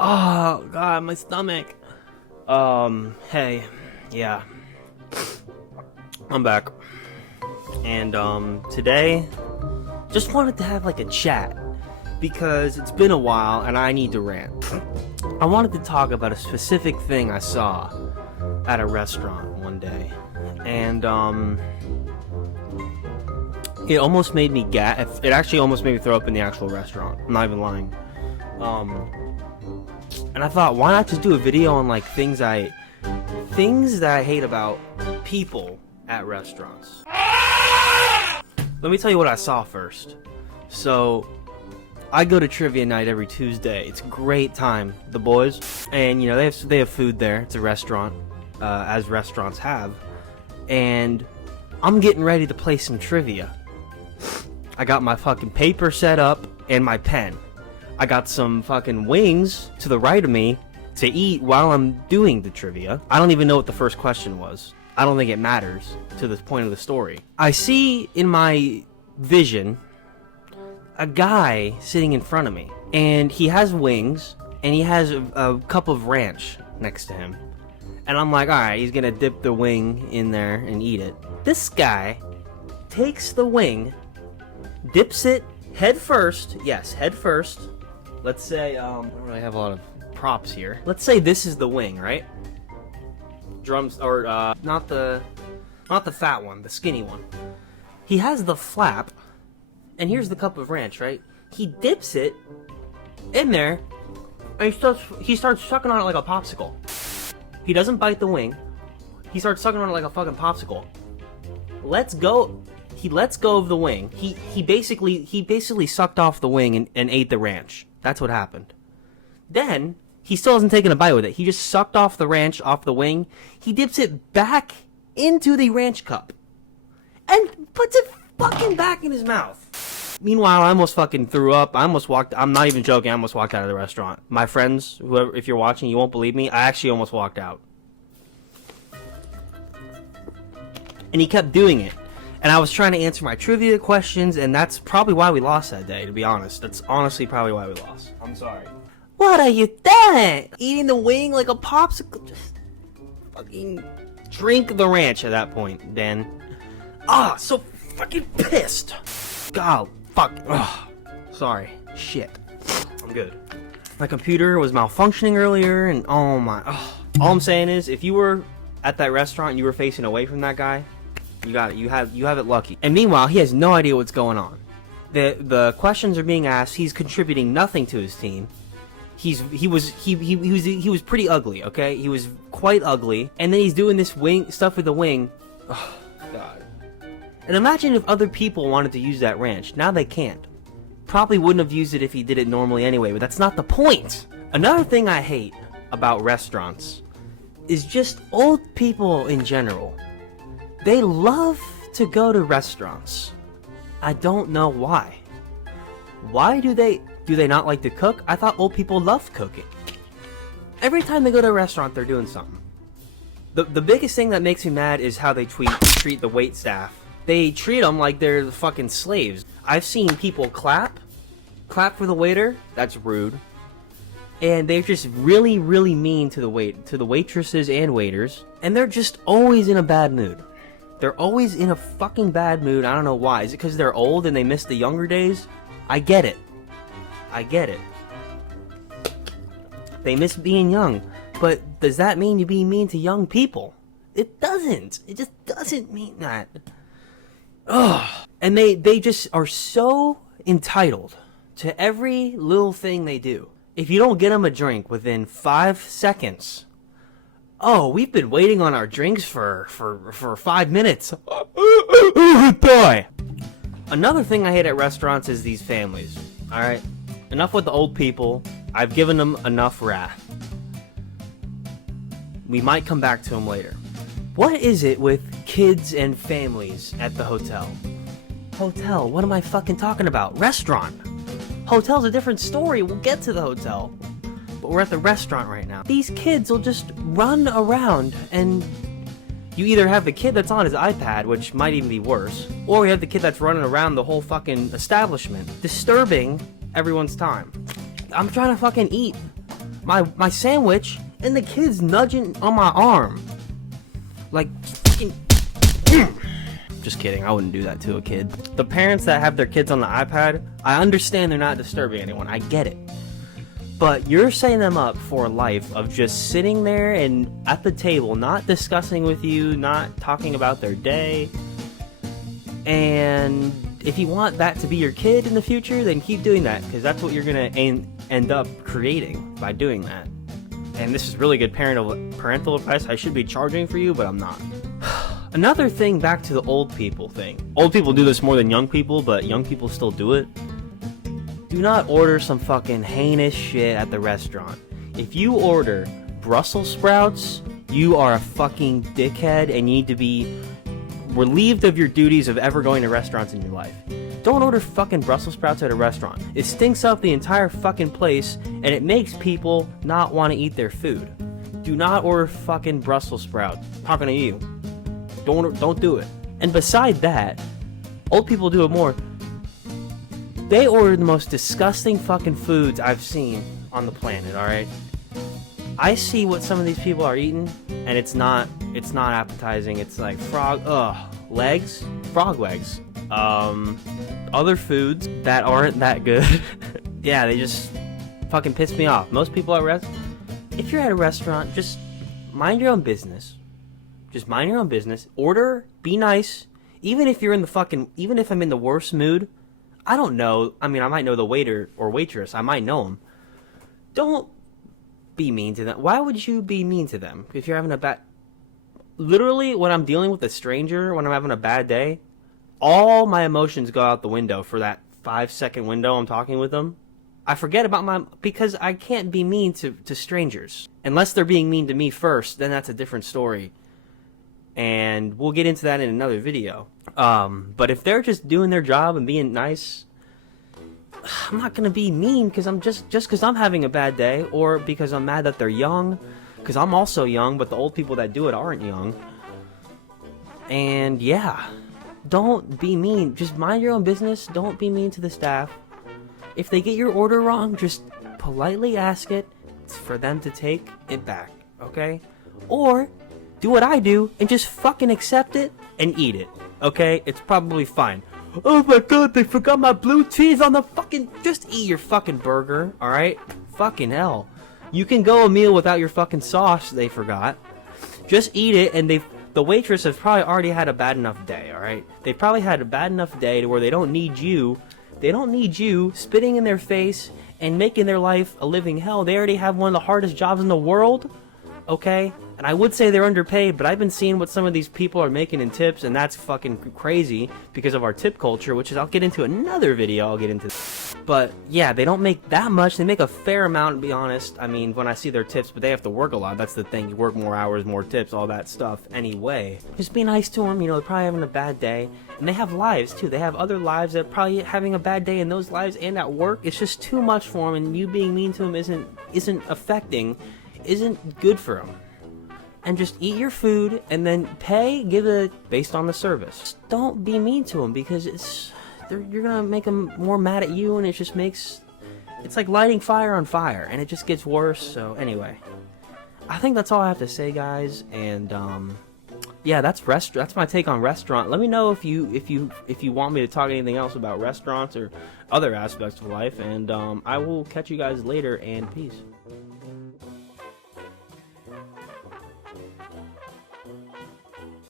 Oh god, my stomach. Hey, yeah, I'm back, and today, just wanted to have like a chat because it's been a while and I need to rant. I wanted to talk about a specific thing I saw at a restaurant one day, and it almost made me it actually almost made me throw up in the actual restaurant. I'm not even lying. And I thought, why not just do a video on like things that I hate about people at restaurants. Let me tell you what I saw first. So, I go to trivia night every Tuesday. It's a great time, the boys, and you know they have food there. It's a restaurant, as restaurants have, and I'm getting ready to play some trivia. I got my fucking paper set up and my pen. I got some fucking wings to the right of me to eat while I'm doing the trivia. I don't even know what the first question was. I don't think it matters to the point of the story. I see in my vision a guy sitting in front of me, and he has wings and he has a cup of ranch next to him. And I'm like, alright, he's gonna dip the wing in there and eat it. This guy takes the wing, dips it head first. Yes, head first. Let's say, I don't really have a lot of props here. Let's say this is the wing, right? Drums, or, not the fat one, the skinny one. He has the flap, and here's the cup of ranch, right? He dips it in there, and he starts sucking on it like a popsicle. He doesn't bite the wing. He starts sucking on it like a fucking popsicle. He lets go of the wing. He basically sucked off the wing and ate the ranch. That's what happened. Then, he still hasn't taken a bite with it. He just sucked off the ranch off the wing. He dips it back into the ranch cup. And puts it fucking back in his mouth. Meanwhile, I almost fucking threw up. I'm not even joking, I almost walked out of the restaurant. My friends, whoever, if you're watching, you won't believe me, I actually almost walked out. And he kept doing it. And I was trying to answer my trivia questions, and that's probably why we lost that day, to be honest. That's honestly probably why we lost. I'm sorry. What are you doing? Eating the wing like a popsicle? Just fucking drink the ranch at that point, Dan. So fucking pissed. God, fuck. Sorry. Shit. I'm good. My computer was malfunctioning earlier, and oh my. All I'm saying is, if you were at that restaurant and you were facing away from that guy, you got it. You have it lucky. And meanwhile, he has no idea what's going on. The questions are being asked. He's contributing nothing to his team. He was pretty ugly. Okay, he was quite ugly. And then he's doing this wing stuff with the wing. Oh God. And imagine if other people wanted to use that ranch. Now they can't. Probably wouldn't have used it if he did it normally anyway. But that's not the point. Another thing I hate about restaurants is just old people in general. They love to go to restaurants. I don't know why. Why do they not like to cook? I thought old people loved cooking. Every time they go to a restaurant, they're doing something. The biggest thing that makes me mad is how they treat the wait staff. They treat them like they're the fucking slaves. I've seen people clap for the waiter. That's rude. And they're just really, really mean to the waitresses and waiters. And they're just always in a bad mood. They're always in a fucking bad mood. I don't know why. Is it because they're old and they miss the younger days? I get it. They miss being young. But does that mean you're being mean to young people? It doesn't. It just doesn't mean that. Ugh. And they just are so entitled to every little thing they do. If you don't get them a drink within 5 seconds... Oh, we've been waiting on our drinks for 5 minutes. Die. Another thing I hate at restaurants is these families. Alright? Enough with the old people. I've given them enough wrath. We might come back to them later. What is it with kids and families at the hotel? Hotel? What am I fucking talking about? Restaurant. Hotel's a different story. We'll get to the hotel. But we're at the restaurant right now. These kids will just run around, and you either have the kid that's on his iPad, which might even be worse, or you have the kid that's running around the whole fucking establishment, disturbing everyone's time. I'm trying to fucking eat my sandwich, and the kid's nudging on my arm. Like, fucking... Just kidding, I wouldn't do that to a kid. The parents that have their kids on the iPad, I understand they're not disturbing anyone, I get it. But you're setting them up for a life of just sitting there and at the table, not discussing with you, not talking about their day. And if you want that to be your kid in the future, then keep doing that, because that's what you're going to end up creating by doing that. And this is really good parental advice. I should be charging for you, but I'm not. Another thing, back to the old people thing. Old people do this more than young people, but young people still do it. Do not order some fucking heinous shit at the restaurant. If you order Brussels sprouts, you are a fucking dickhead and you need to be relieved of your duties of ever going to restaurants in your life. Don't order fucking Brussels sprouts at a restaurant. It stinks up the entire fucking place and it makes people not want to eat their food. Do not order fucking Brussels sprouts. I'm talking to you. Don't do it. And beside that, old people do it more. They order the most disgusting fucking foods I've seen on the planet, alright? I see what some of these people are eating, and it's not appetizing. It's like frog legs? Frog legs. Other foods that aren't that good. Yeah, they just fucking piss me off. Most people at if you're at a restaurant, just mind your own business. Just mind your own business. Order, be nice. Even if I'm in the worst mood, I don't know. I mean, I might know the waiter or waitress. I might know them. Don't be mean to them. Why would you be mean to them if you're having a bad... Literally, when I'm dealing with a stranger, when I'm having a bad day, all my emotions go out the window for that 5-second window I'm talking with them. I forget about because I can't be mean to strangers. Unless they're being mean to me first, then that's a different story. And we'll get into that in another video. But if they're just doing their job and being nice, I'm not gonna be mean because I'm just because I'm having a bad day, or because I'm mad that they're young, because I'm also young, but the old people that do it aren't young. And yeah, don't be mean. Just mind your own business. Don't be mean to the staff. If they get your order wrong, just politely ask it for them to take it back, okay? Or do what I do and just fucking accept it and eat it, okay? It's probably fine. Oh my god, they forgot my blue cheese on the fucking... Just eat your fucking burger, alright? Fucking hell. You can go a meal without your fucking sauce they forgot. Just eat it, and the waitress has probably already had a bad enough day, alright? They've probably had a bad enough day to where they don't need you. They don't need you spitting in their face and making their life a living hell. They already have one of the hardest jobs in the world, okay? And I would say they're underpaid, but I've been seeing what some of these people are making in tips, and that's fucking crazy because of our tip culture, which is I'll get into another video. I'll get into. But yeah, they don't make that much. They make a fair amount, to be honest. I mean, when I see their tips, but they have to work a lot. That's the thing. You work more hours, more tips, all that stuff. Anyway, just be nice to them. You know, they're probably having a bad day, and they have lives too. They have other lives that are probably having a bad day in those lives and at work. It's just too much for them, and you being mean to them isn't good for them. And just eat your food and then give it based on the service. Just don't be mean to them because you're gonna make them more mad at you, and it just makes it's like lighting fire on fire, and it just gets worse. So anyway, I think that's all I have to say, guys. And yeah, that's my take on restaurant. Let me know if you want me to talk anything else about restaurants or other aspects of life, and I will catch you guys later, and peace.